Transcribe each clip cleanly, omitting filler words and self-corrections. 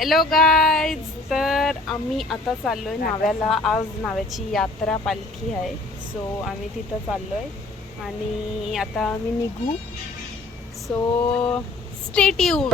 Hello guys, तर आम्ही आता चाललोय नाव्याला. आज नाव्याची यात्रा पालखी आहे, सो आम्ही तिथं चाललोय आणि आता आम्ही निघू. So stay tune.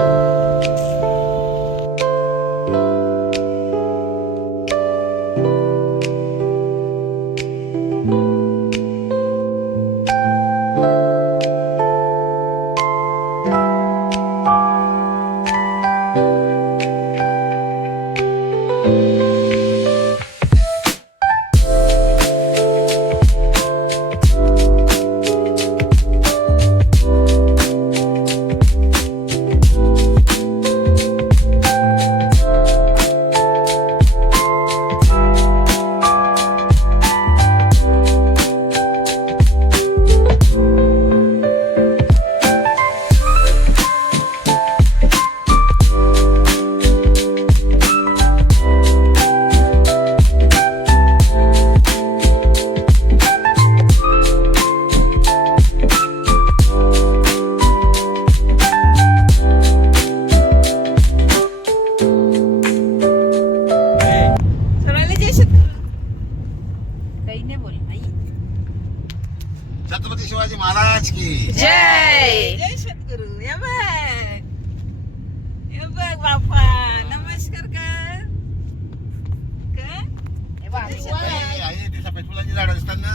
Chhatrapati Shivaji Maharaj की जय. जय सद्गुरु. हे बघ बापा, नमस्कार कर. फुलांची झाड असतात ना.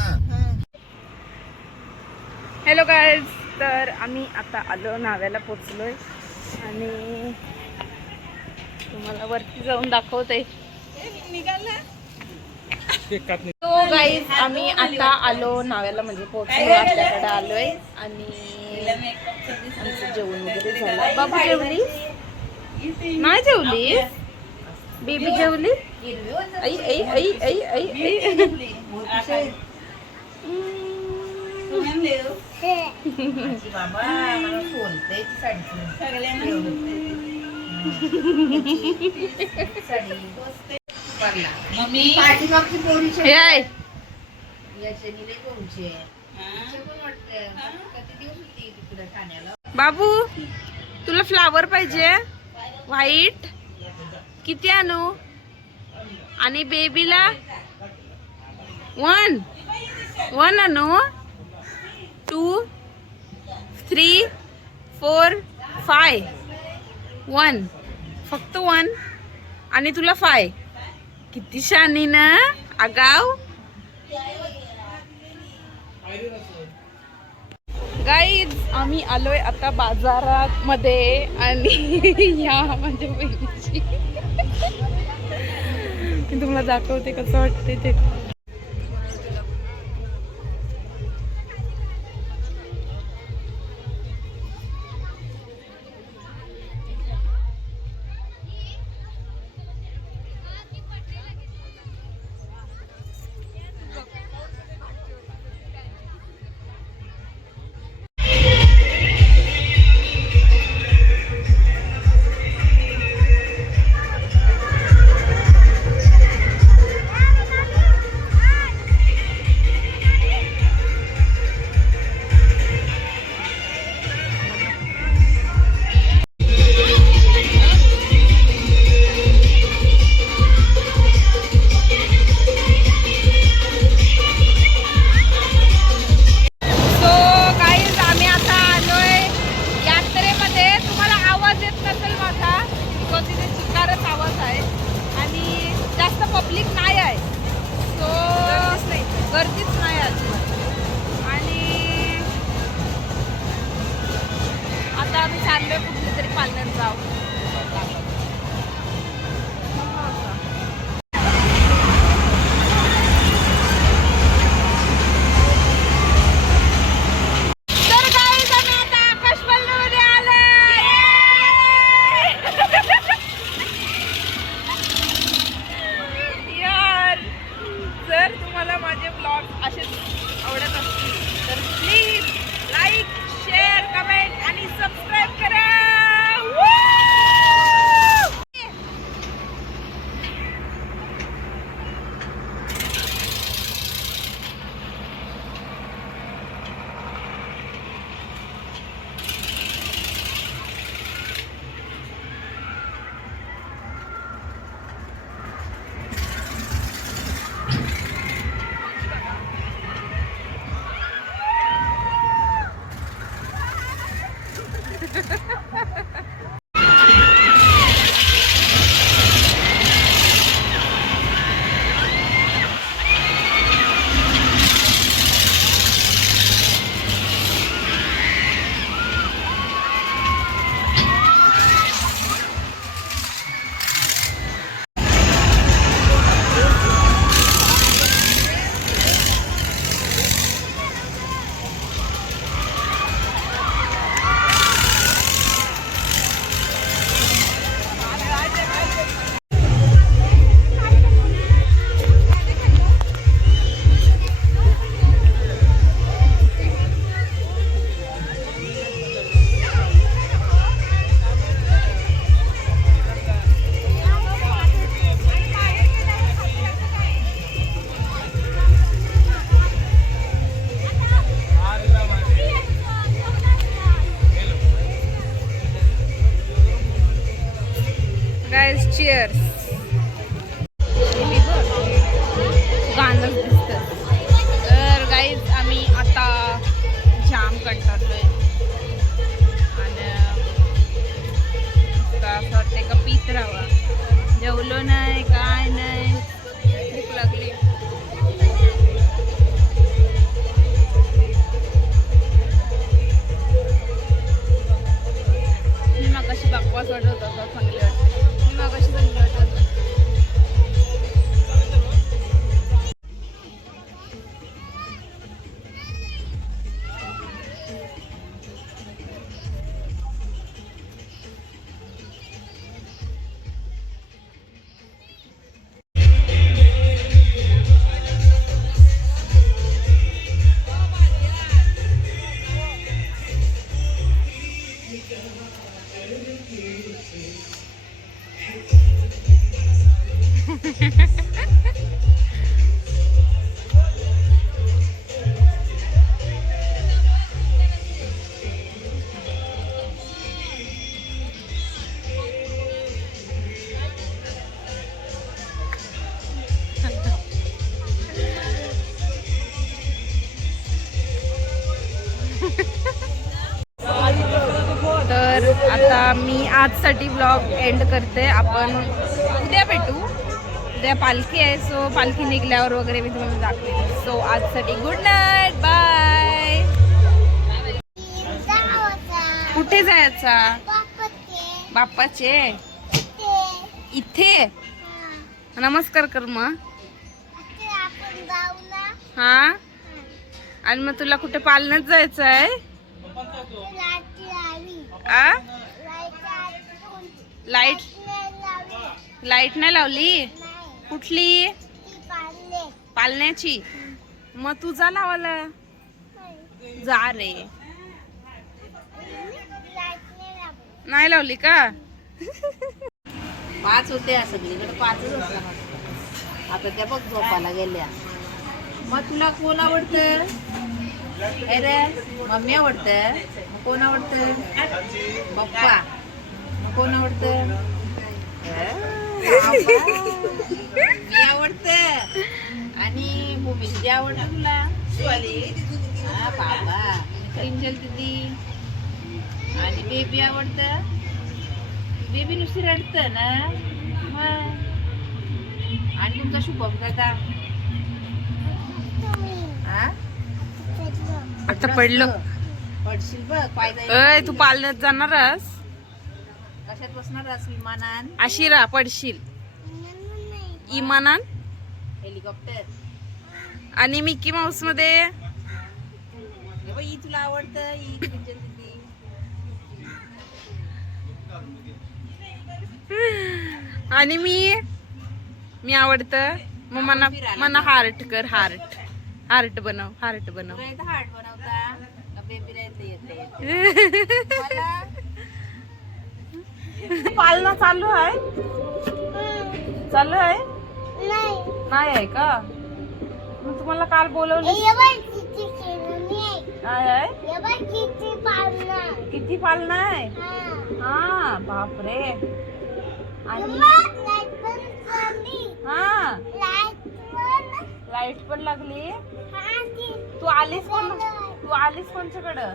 हॅलो गाईज, तर आम्ही आता आलो, नाव्याला पोचलोय आणि तुम्हाला वरती जाऊन दाखवते. निघाला. तो गाईज, आम्ही आता आलो नाव्याला, म्हणजे पोचलो, आपल्याकडे आलोय आणि आमचं जेवण वगैरे झालं. बाबू जेवली? नाही जेवली? बेबी जेवली? आई आई आई आई आई आई. हे आहे. बाबू, तुला फ्लावर पाहिजे? व्हाईट किती आणू? आणि बेबीला 1 आणू? 2 3 4 5. 1, फक्त 1. आणि तुला 5. किती शानी ना आगाव. गाईज, आम्ही आलोय आता बाजारात मध्ये आणि या माझ्या बहिणीची मी तुम्हाला दाखवते कसं वाटते ते. Guys cheers. गाणं दिसतं. तर गाईज आम्ही आता जाम कंटाळलोय आणि असं वाटतंय का पीत राहावं. जेवलो नाही काय नाही, भूक लागली. मी मगाशी बकवास वाटत होता, चांगली वाटते. मी मगाशी चांगली वाटत होता. तर आता मी आजसाठी ब्लॉग एंड करते. आपण उद्या भेटू. उद्या पालखी आहे, सो पालखी निघल्यावर वगैरे मी तुम्हाला दाखवेन. सो आजसाठी गुड नाईट, बाय. कुठे जायचा? बाप्पाचे इथे. नमस्कार कर मग. हा, आणि मग तुला कुठे पालण्यात जायचं आहे? आ? लाईट नाही लावली? कुठली? पालण्याची. मग तू जा लावायला. जा रे. नाही लावली का? 5 होत्या सगळीकडे, 5च असतात. आता त्या बघ झोपायला गेल्या. मग तुला कोण आवडतं? अरे मम्मी आवडतं. मग कोण आवडतं? पप्पा. मग कोण आवडतं? मी आवडतं. आणि भूमीजी आवडतं तुला? हा बाबा. क्रिंजल दीदी आणि बेबी आवडतं. बेबी नुसती रडतं ना. आणि तुमचा शुभम दादा? आता पडलो. पडशील बघ. अय, तू पालण्यात जाणारस? कशात बसणारस? विमानान? आशिरा पडशील. इमानान हेलिकॉप्टर? आणि मिकी माऊस मध्ये. हे बघ, ही तुला आवडतं. ही क्रिंजल दीदी. आणि मी आवडतं. मग मना हार्ट कर. हार्ट बनव. तुला इथं हार्ट बनवता का बेबीला येते? पालना चालू आहे? नाही आहे का? मग तुम्हाला काल बोलवलं. किती पालना आहे? हा बापरे. आणि हा, लाईट पण लागली. तू आलीस कोणच्याकडं?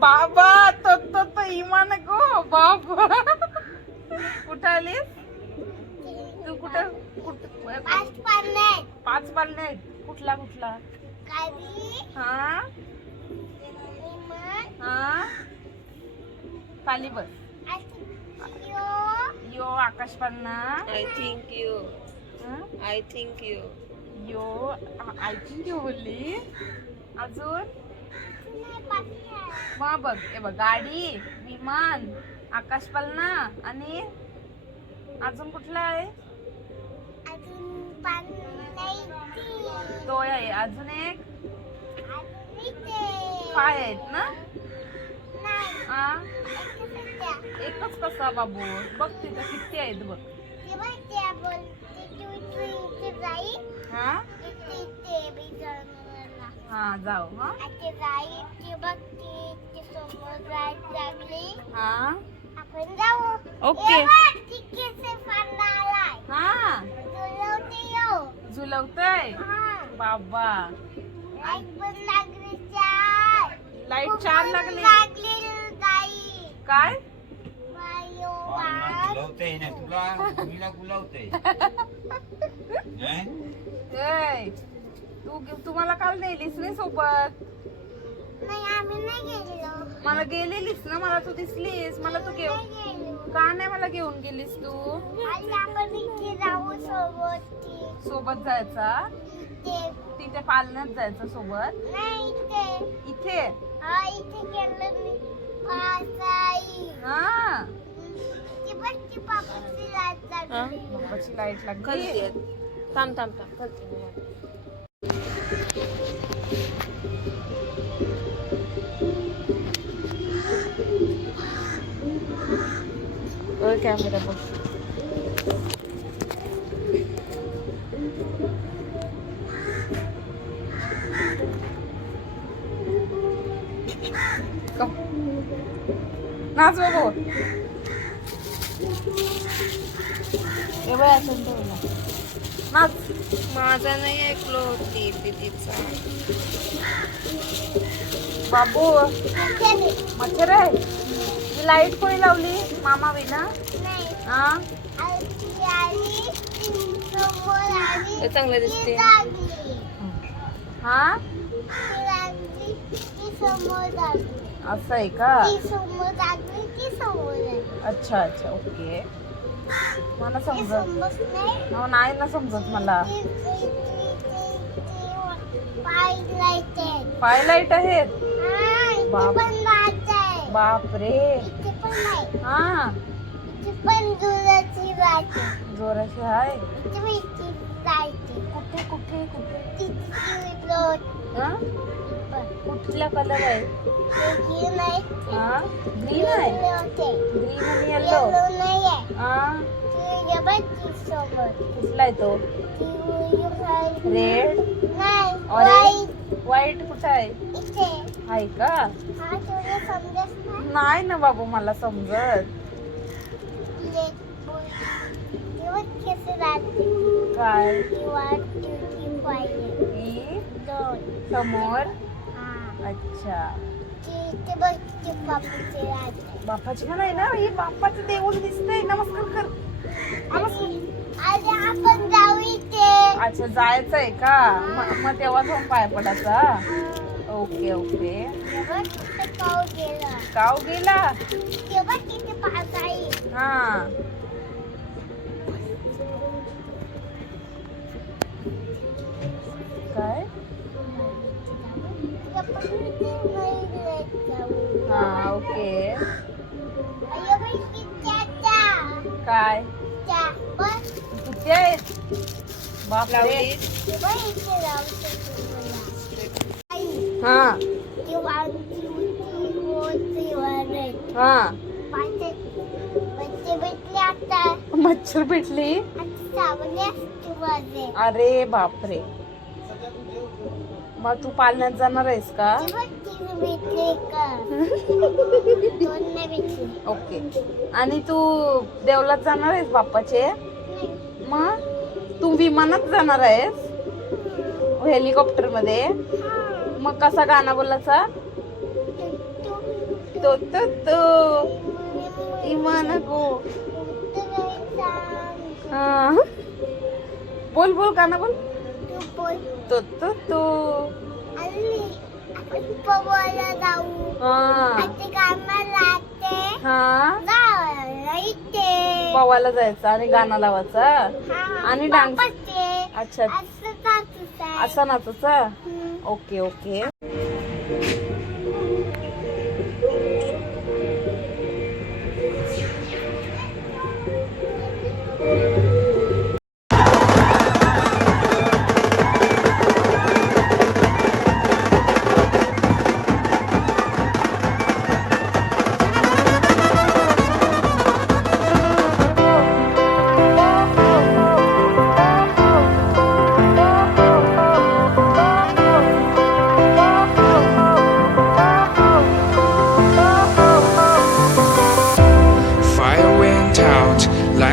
बाबा तो इमान गो बाबा. कुठं आलीस तू? कुठं 5 पालने आहेत. कुठला? हा हा, खाली बस. यो आकाश पालना. आय थिंक यू बोलली. अजून मग बघ, हे बघ, गाडी, विमान, आकाश पालना आणि अजून कुठला आहे? तो आहे. अजून एक पाय आहेत ना? एकच कसा बाबू? बघ तिथं किती आहेत बघ. हा जाऊ. हा हा आपण जाऊ. ओके. ए बघ, तिकीटचे पांडा आलाय. हा झुलवते येऊ. झुलवतय हा. बाबा. लाईट पण लागली चार. लाईट 4 लागली. लागली गाई. काय बायो बाय. गुलावते ना तुला मीला गुलावते ए, तुम्हाला काल नेलीस नाही सोबत. नाही आम्ही नाही गेलो. मला गेलेलीस ना, मला तू दिसलीस. मला तू घेऊन नाही गेलो. का नाही मला घेऊन गेलीस तू. आज आपण इथे जाऊ सोबत. सोबत जायचा. इथे तिथे पालण्यात जायचं सोबत. नाही इथे. इथे हा इथे गेलं मी. पासाई. हा ती बघ ती पापाची लाट लागली. बाबाची लाईट लागली. थांब थांब थांब. कॅमेरा बघ. नाच बाबू. ए बाय असं नाच. माझा नाही ऐकलो होती दीदीचा. बाबू मच्छर आहे. ही लाईट कोणी लावली. मामा विना. हा चांगलं दिसते. हा असं आहे का. अच्छा अच्छा ओके. मला समजत नाही ना, समजत मला. पाय लाईट आहेत. बापरे. हा जोराची आहे. कुठे कुठे कुठे. हा कुठला कलर आहे. हा ग्रीन आहे. ग्रीन आणि येलो. हा कुठला आहे तो. रेड ऑरेंज व्हाईट कुठं आहे. आहे का. नाही ना बाबू मला समजत. काय ई समोर. अच्छा बाप्पाची मला आहे ना. ही बाप्पाचं देऊळ दिसतंय. नमस्कार कर. आपण जाऊ इथे. अच्छा जायचंय का. मग तेव्हा जाऊन पाय पडायचा. Okay okay. काव गेला. हा काय. हा ओके. काय किती आहेत. बापरे. हा हा मच्छर भेटली. अरे बापरे. मग तू पालण्यात जाणार आहेस का. ओके. आणि तू देवलात जाणार आहेस बाप्पाचे. मग तू विमानात जाणार आहेस. हेलिकॉप्टर मध्ये. मग कसा गाणं बोलायचा. तो तो तो इमान गो. हा बोल बोल गाणं बोल. तो तो तो. पवायला जायचं आणि गाणं लावायचा आणि डान्स. अच्छा असं नाचायचं. Okay okay.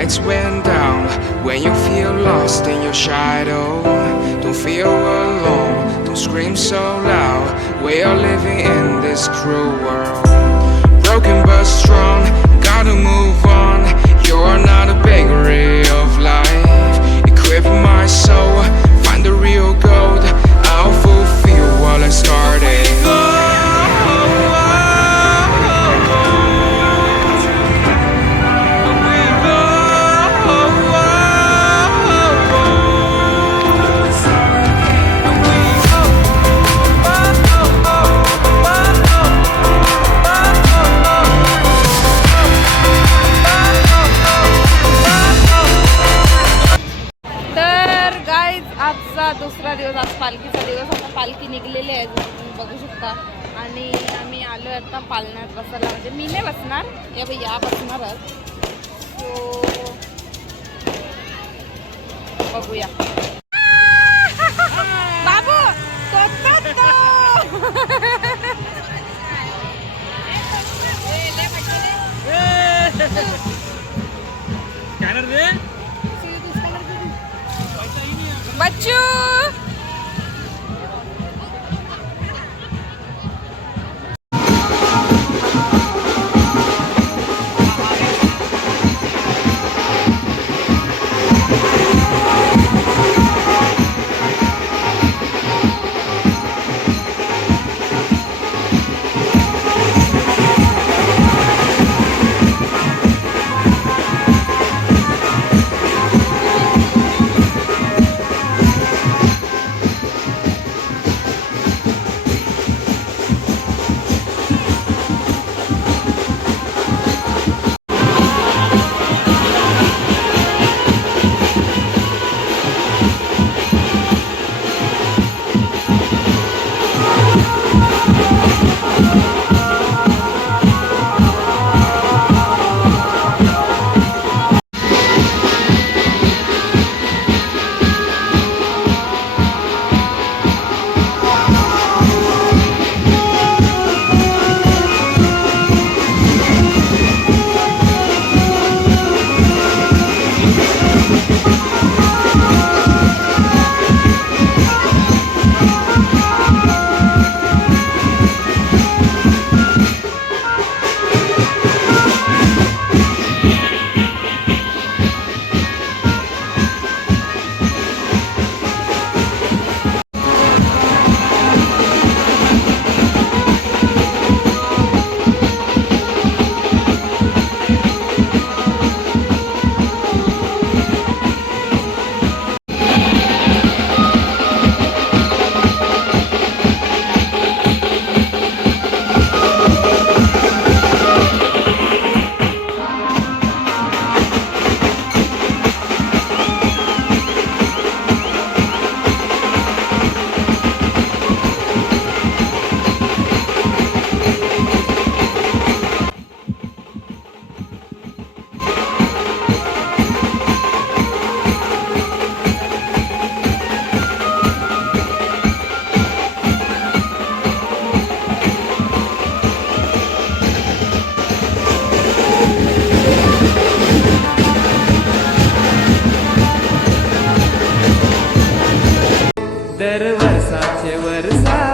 lights went down, when you feel lost in your shadow, don't feel alone, don't scream so loud. We are living in this cruel world, broken but strong, gotta move on. You're not a bakery of life, equip my soul, find the real gold, I'll fulfill what I started. तर guys आजचा दुसरा दिवस, आज पालखीचा दिवस. आता पालखी निघलेली आहे जसं तुम्ही बघू शकता. आणि आम्ही आलो आता पालण्यात बसायला. म्हणजे मी नाही बसणार, या बाई या बसणारच. सो बघूया. बाबू बच्चू दर वर्षाचे वर्षा